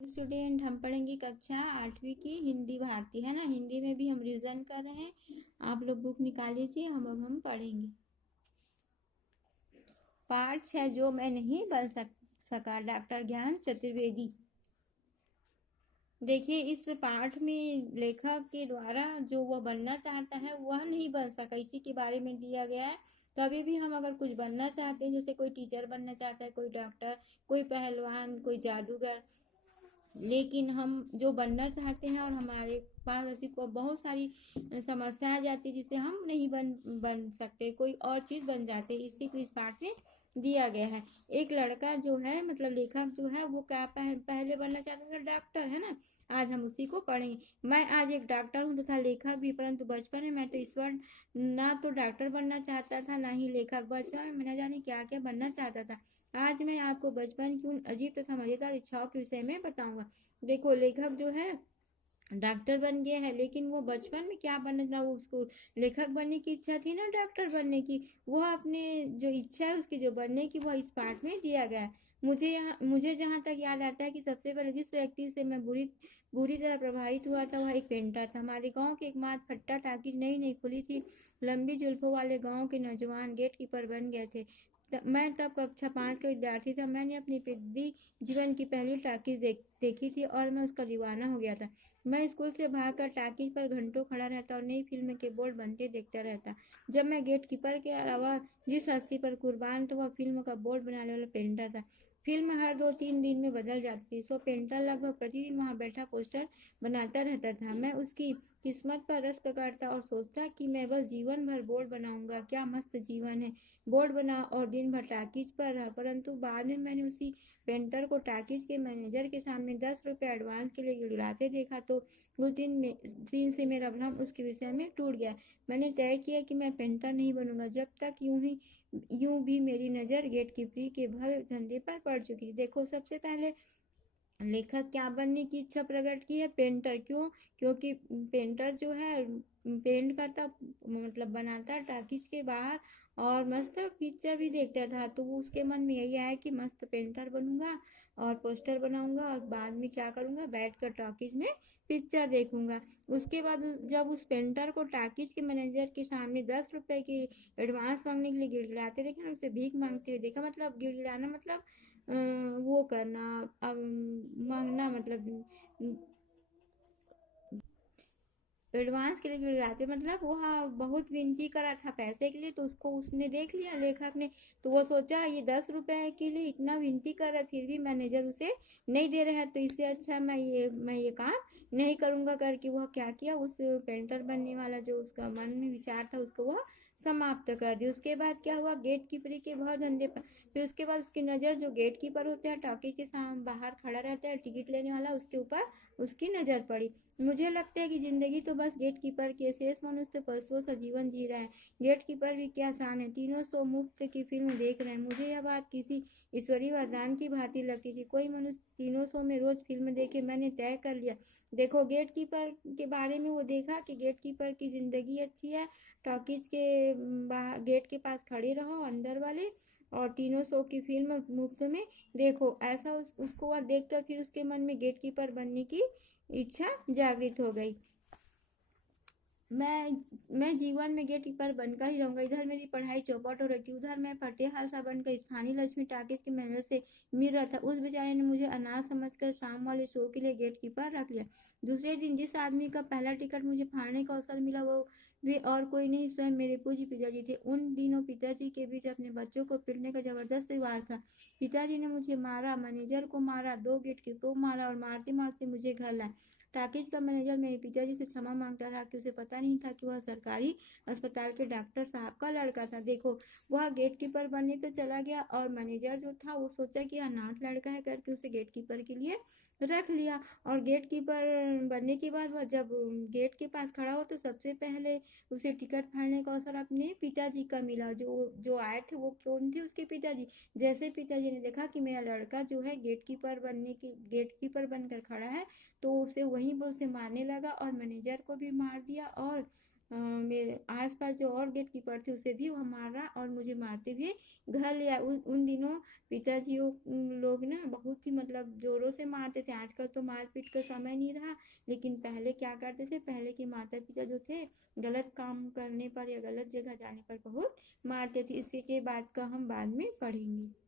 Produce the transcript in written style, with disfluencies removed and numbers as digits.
Student, हम पढ़ेंगे कक्षा 8वीं की हिंदी भारती, है ना। हिंदी में भी हम रिवीजन कर रहे हैं। आप लोग बुक निकाल लीजिए, हम पढ़ेंगे। पाठ 6, जो मैं नहीं बन सका, डॉक्टर ज्ञान चतुर्वेदी। देखिए, इस पाठ में लेखक के द्वारा जो वह बनना चाहता है वह नहीं बन सका, इसी के बारे में दिया गया है। कभी भी हम अगर कुछ बनना चाहते हैं, जैसे कोई टीचर बनना चाहता है, कोई डॉक्टर, कोई पहलवान, कोई जादूगर, लेकिन हम जो बनना चाहते हैं और हमारे पास ऐसी बहुत सारी समस्याएं आ जाती है जिससे हम नहीं बन सकते, कोई और चीज़ बन जाते, इसी को इस पाठ में दिया गया है। एक लड़का जो है, मतलब लेखक जो है, वो क्या पहले बनना चाहता था, डॉक्टर, है ना। आज हम उसी को पढ़ेंगे। मैं आज एक डॉक्टर हूँ तथा लेखक भी, परंतु बचपन में मैं तो ईश्वर ना तो डॉक्टर बनना चाहता था ना ही लेखक। बचपन में न जाने क्या क्या बनना चाहता था। आज मैं आपको बचपन की उन अजीब तथा मजेदार इच्छाओं के विषय में बताऊंगा। देखो, लेखक जो है डॉक्टर बन गया है, लेकिन वो बचपन में क्या बनना था, उसको लेखक बनने की इच्छा थी ना डॉक्टर बनने की। वह अपने जो इच्छा है उसकी जो बनने की, वह इस पाठ में दिया गया है। मुझे जहाँ तक याद आता है कि सबसे पहले जिस व्यक्ति से मैं बुरी बुरी तरह प्रभावित हुआ था वह एक पेंटर था। हमारे गांव के एकमात्र फट्टा टाकीज नई नई खुली थी। लंबी जुल्फों वाले गांव के नौजवान गेट कीपर बन गए थे। मैं तब कक्षा 5 का विद्यार्थी था। मैंने अपनी पिछली जीवन की पहली टाकीज देखी थी और मैं उसका दीवाना हो गया था। मैं स्कूल से भागकर टाकीज पर घंटों खड़ा रहता और नई फिल्म के बोर्ड बनते देखता रहता। जब मैं गेट कीपर के अलावा जिस हस्ती पर कुर्बान था वह फिल्म का बोर्ड बनाने वाला पेंटर था। फिल्म हर 2-3 दिन में बदल जाती थी, सो पेंटर लगभग प्रतिदिन वहां बैठा पोस्टर बनाता रहता था। मैं उसकी किस्मत पर रस पकड़ता और सोचता कि मैं बस जीवन भर बोर्ड बनाऊंगा। क्या मस्त जीवन है, बोर्ड बना और दिन भर टाकीज पर रहा। परंतु बाद में मैंने उसी पेंटर को टाकीज के मैनेजर के सामने 10 रुपये एडवांस के लिए गिड़गिड़ाते देखा, तो उस दिन से मेरा भ्रम उसके विषय में टूट गया। मैंने तय किया कि मैं पेंटर नहीं बनूंगा जब तक यूं भी मेरी नज़र गेटकीपरी के भव्य धंधे पर पड़ चुकी थी। देखो, सबसे पहले लेखक क्या बनने की इच्छा प्रकट की है, पेंटर। क्यों? क्योंकि पेंटर जो है पेंट करता, मतलब बनाता टाकीज के बाहर और मस्त पिक्चर भी देखता था। तो वो उसके मन में यही आया कि मस्त पेंटर बनूंगा और पोस्टर बनाऊंगा और बाद में क्या करूंगा, बैठकर टाकीज में पिक्चर देखूंगा। उसके बाद जब उस पेंटर को टाकीज के मैनेजर के सामने 10 रुपए की एडवांस मांगने के लिए गिड़गिड़ाते देखे ना, उसे भीख मांगते हुए देखा, मतलब गिड़गिड़ाना मतलब वो करना, मांगना, मतलब एडवांस के लिए गिड़गिड़ाते, मतलब वो हाँ बहुत विनती करा था पैसे के लिए। तो उसको उसने देख लिया लेखक ने, तो वो सोचा ये 10 रुपए के लिए इतना विनती कर रहा है, फिर भी मैनेजर उसे नहीं दे रहा है, तो इससे अच्छा मैं ये काम नहीं करूंगा करके वह क्या किया, उस पेंटर बनने वाला जो उसका मन में विचार था उसको वह समाप्त कर दिया। उसके बाद क्या हुआ, गेट कीपरी के बहुत धंधे पर। फिर उसके बाद उसकी नज़र, जो गेट कीपर होते हैं टॉकी के सामने बाहर खड़ा रहता है टिकट लेने वाला, उसके ऊपर उसकी नज़र पड़ी। मुझे लगता है कि जिंदगी तो बस गेट कीपर के शेष मनुष्य पशुओं सा जीवन जी रहा है। गेट कीपर भी क्या आसान है, तीनों सौ मुफ्त की फिल्म देख रहे हैं। मुझे यह बात किसी ईश्वरीय वरदान की भांति लगती थी। कोई मनुष्य 300 में रोज फिल्म देखे, मैंने तय कर लिया। देखो, गेट कीपर के बारे में वो देखा कि गेट कीपर की जिंदगी अच्छी है। टॉकीज के बाहर गेट के पास खड़े रहो अंदर वाले, और 300 की फिल्म मुफ्त में देखो। ऐसा उसको वह देखकर फिर उसके मन में गेट कीपर बनने की इच्छा जागृत हो गई। मैं जीवन में गेट कीपर बनकर ही रहूंगा। इधर मेरी पढ़ाई चौपट हो रही थी, उधर मैं फटेहाल सा बनकर स्थानीय लक्ष्मी टाकीज के मैनेजर से मिल रहा था। उस बेचारे ने मुझे अनाथ समझकर शाम वाले शो के लिए गेट कीपर रख लिया। दूसरे दिन जिस आदमी का पहला टिकट मुझे फाड़ने का अवसर मिला, वो वे और कोई नहीं, स्वयं मेरे पूज्य पिताजी थे। उन दिनों पिताजी के बीच अपने बच्चों को पीटने का जबरदस्त रिवाज था। पिताजी ने मुझे मारा, मैनेजर को मारा, 2 गेट कीपरों को मारा और मारते मारते मुझे घर लाया। टाकीज का मैनेजर मेरे पिताजी से क्षमा मांगता रहा कि उसे पता नहीं था कि वह सरकारी अस्पताल के डॉक्टर साहब का लड़का था। देखो, वह गेट कीपर बनने तो चला गया और मैनेजर जो था वो सोचा कि अनाथ लड़का है करके उसे गेट कीपर के लिए रख लिया। और गेट कीपर बनने के बाद वह जब गेट के पास खड़ा हो तो सबसे पहले उसे टिकट फाड़ने का अवसर अपने पिताजी का मिला। जो जो आए थे वो कौन थे, उसके पिताजी। जैसे पिताजी ने देखा कि मेरा लड़का जो है गेट कीपर बनकर खड़ा है, तो उसे वहीं पर उसे मारने लगा और मैनेजर को भी मार दिया और मेरे आसपास जो और गेट कीपर थे उसे भी वो मारा और मुझे मारते हुए घर ले आए। उन दिनों पिताजी लोग ना बहुत ही मतलब जोरों से मारते थे। आजकल तो मारपीट का समय नहीं रहा, लेकिन पहले क्या करते थे, पहले के माता पिता जो थे गलत काम करने पर या गलत जगह जाने पर बहुत मारते थे। इसी के बात का हम बाद में पढ़ेंगे।